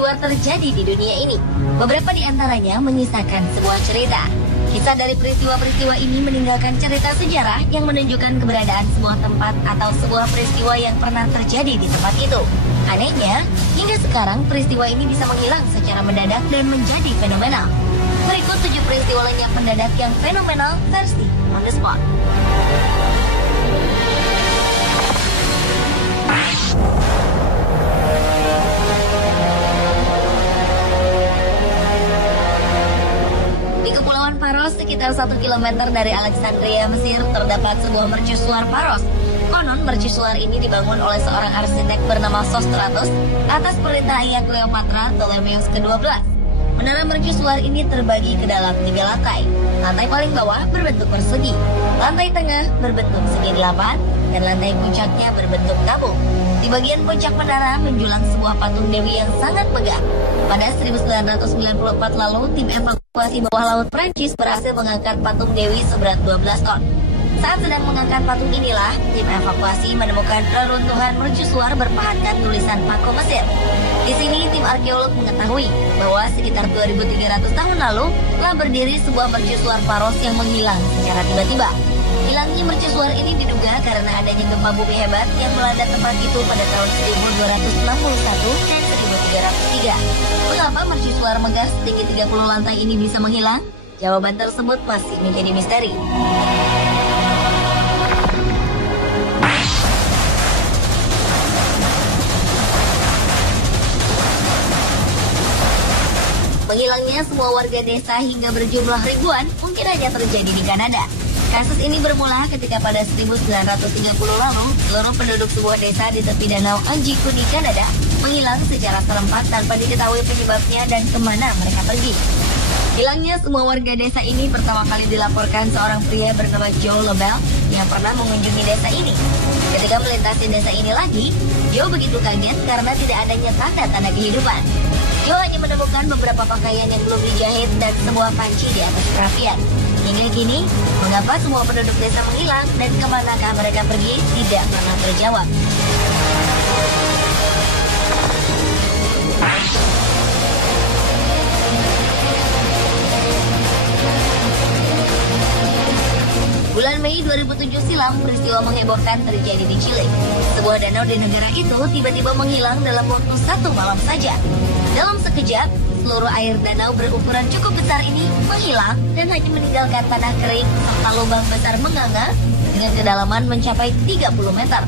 peristiwa terjadi di dunia ini. Beberapa di antaranya menyisakan sebuah cerita. Kisah dari peristiwa-peristiwa ini meninggalkan cerita sejarah yang menunjukkan keberadaan sebuah tempat atau sebuah peristiwa yang pernah terjadi di tempat itu. Anehnya, hingga sekarang peristiwa ini bisa menghilang secara mendadak dan menjadi fenomenal. Berikut 7 peristiwa lenyap mendadak yang fenomenal versi On The Spot. Di Kepulauan Paros, sekitar 1 km dari Alexandria, Mesir, terdapat sebuah mercusuar Paros. Konon, mercusuar ini dibangun oleh seorang arsitek bernama Sostratus atas perintah ayah Cleopatra Ptolemeus ke-12. Menara mercusuar ini terbagi ke dalam 3 lantai. Lantai paling bawah berbentuk persegi, lantai tengah berbentuk segi 8, dan lantai puncaknya berbentuk tabung. Di bagian puncak menara menjulang sebuah patung dewi yang sangat megah. Pada 1994 lalu, tim evakuasi bawah laut Prancis berhasil mengangkat patung dewi seberat 12 ton. Saat sedang mengangkat patung inilah, tim evakuasi menemukan reruntuhan mercusuar berpahatkan tulisan Paku Mesir. Di sini, tim arkeolog mengetahui bahwa sekitar 2.300 tahun lalu telah berdiri sebuah mercusuar Paros yang menghilang secara tiba-tiba. Hilangnya mercusuar ini diduga karena adanya gempa bumi hebat yang melanda tempat itu pada tahun 1261 dan 1303. Mengapa mercusuar megah setinggi 30 lantai ini bisa menghilang? Jawaban tersebut masih menjadi misteri. Menghilangnya semua warga desa hingga berjumlah ribuan mungkin hanya terjadi di Kanada. Kasus ini bermula ketika pada 1930 lalu, seluruh penduduk sebuah desa di tepi danau Anjiku di Kanada menghilang secara serempak tanpa diketahui penyebabnya dan kemana mereka pergi. Hilangnya semua warga desa ini pertama kali dilaporkan seorang pria bernama Joe Lobel yang pernah mengunjungi desa ini. Ketika melintasi desa ini lagi, Joe begitu kaget karena tidak adanya tanda-tanda kehidupan. Joe hanya menemukan beberapa pakaian yang belum dijahit dan sebuah panci di atas perapian. Hingga kini, mengapa semua penduduk desa menghilang dan kemanakah mereka pergi tidak pernah terjawab. Bulan Mei 2007 silam, peristiwa menghebohkan terjadi di Chile. Sebuah danau di negara itu tiba-tiba menghilang dalam waktu 1 malam saja. Dalam sekejap, seluruh air danau berukuran cukup besar ini menghilang dan hanya meninggalkan tanah kering serta lubang besar menganga dengan kedalaman mencapai 30 meter.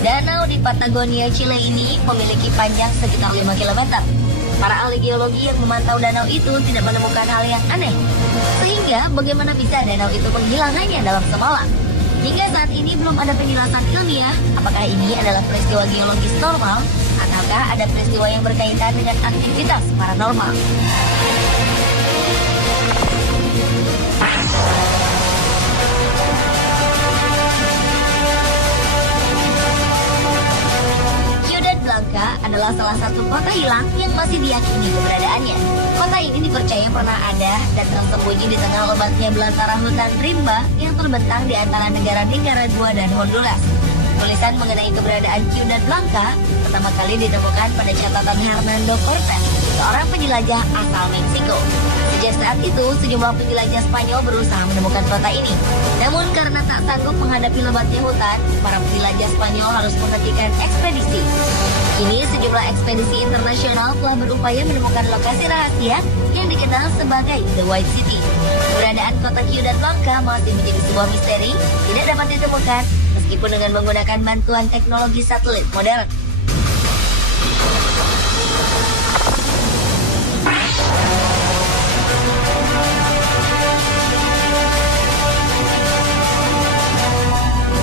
Danau di Patagonia, Chile ini memiliki panjang sekitar 5 km. Para ahli geologi yang memantau danau itu tidak menemukan hal yang aneh. Sehingga bagaimana bisa danau itu menghilang hanya dalam semalam? Hingga saat ini belum ada penjelasan ilmiah apakah ini adalah peristiwa geologis normal ataukah ada peristiwa yang berkaitan dengan aktivitas paranormal. Ciudad Blanca adalah salah satu kota hilang yang masih diyakini keberadaannya. Kota ini dipercaya pernah ada dan tersembunyi di tengah lebatnya belantara hutan rimba yang terbentang di antara negara Nicaragua dan Honduras. Tulisan mengenai keberadaan Ciudad Blanca pertama kali ditemukan pada catatan Hernando Cortés, seorang penjelajah asal Meksiko. Sejak saat itu, sejumlah penjelajah Spanyol berusaha menemukan kota ini. Namun karena tak sanggup menghadapi lebatnya hutan, para penjelajah Spanyol harus menghentikan ekspedisi. Kini sejumlah ekspedisi internasional telah berupaya menemukan lokasi rahasia yang dikenal sebagai The White City. Keberadaan kota Ciudad Blanca masih menjadi sebuah misteri, tidak dapat ditemukan meskipun dengan menggunakan bantuan teknologi satelit modern.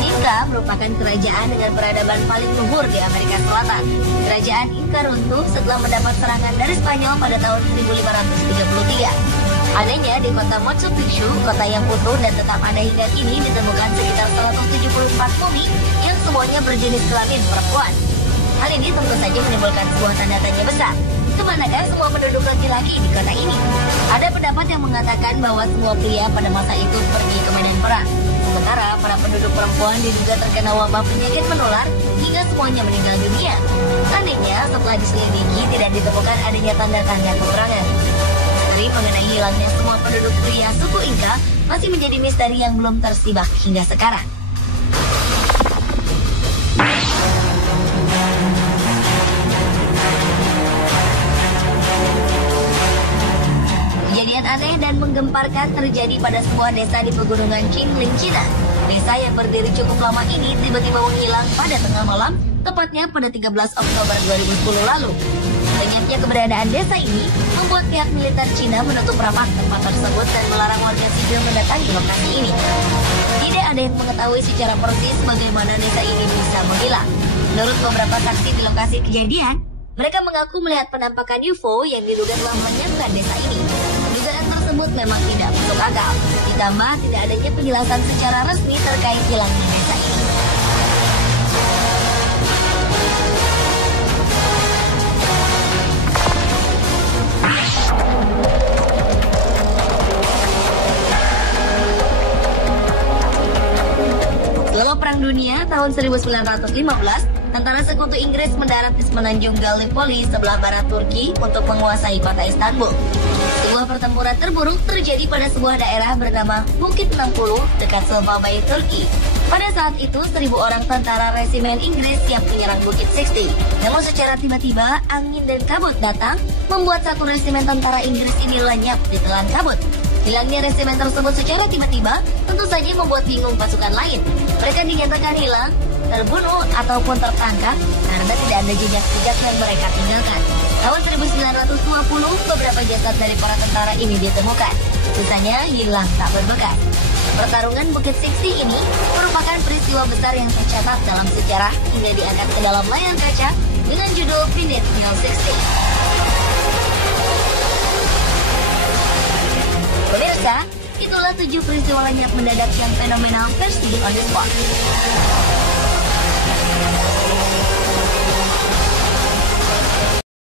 Inca merupakan kerajaan dengan peradaban paling luhur di Amerika Selatan. Kerajaan Inca runtuh setelah mendapat serangan dari Spanyol pada tahun 1533. Adanya di kota Machu Picchu, kota yang utuh dan tetap ada hingga kini, ditemukan sekitar 174 mumi yang semuanya berjenis kelamin perempuan. Hal ini tentu saja menimbulkan sebuah tanda tanya besar. Kemanakah semua penduduk laki-laki di kota ini? Ada pendapat yang mengatakan bahwa semua pria pada masa itu pergi ke medan perang. Sementara Sementara para penduduk perempuan diduga terkena wabah penyakit menular hingga semuanya meninggal dunia. Anehnya, setelah diselidiki tidak ditemukan adanya tanda-tanda peperangan. Misteri mengenai hilangnya semua penduduk pria suku Inca masih menjadi misteri yang belum tersibak hingga sekarang. Kejadian aneh dan menggemparkan terjadi pada sebuah desa di pegunungan Qingling, Cina. Desa yang berdiri cukup lama ini tiba-tiba menghilang pada tengah malam, tepatnya pada 13 Oktober 2010 lalu. Lenyapnya keberadaan desa ini membuat pihak militer Cina menutup rapat tempat tersebut dan melarang warga sipil mendatangi lokasi ini. Tidak ada yang mengetahui secara persis bagaimana desa ini bisa menghilang. Menurut beberapa saksi di lokasi kejadian, mereka mengaku melihat penampakan UFO yang diduga telah melenyapkan desa ini. Dugaan tersebut memang tidak masuk akal, ditambah tidak adanya penjelasan secara resmi terkait hilangnya desa ini. Selama Perang Dunia tahun 1915, tentara sekutu Inggris mendarat di semenanjung Gallipoli sebelah barat Turki untuk menguasai kota Istanbul. Sebuah pertempuran terburuk terjadi pada sebuah daerah bernama Bukit 60 dekat Surabaya, Turki. Pada saat itu, 1.000 orang tentara resimen Inggris siap menyerang Bukit 60. Namun secara tiba-tiba, angin dan kabut datang, membuat satu resimen tentara Inggris ini lenyap di telan kabut. Hilangnya resimen tersebut secara tiba-tiba tentu saja membuat bingung pasukan lain. Mereka dinyatakan hilang, terbunuh, ataupun tertangkap karena tidak ada jejak-jejak yang mereka tinggalkan. Tahun 1920, beberapa jasad dari para tentara ini ditemukan. Sisanya hilang tak berbekas. Pertarungan Bukit 60 ini merupakan peristiwa besar yang tercatat dalam sejarah hingga diangkat ke dalam layar kaca dengan judul Beneath Hill 60. Pemirsa, itulah 7 peristiwa lenyap mendadak yang fenomenal versi On The Spot.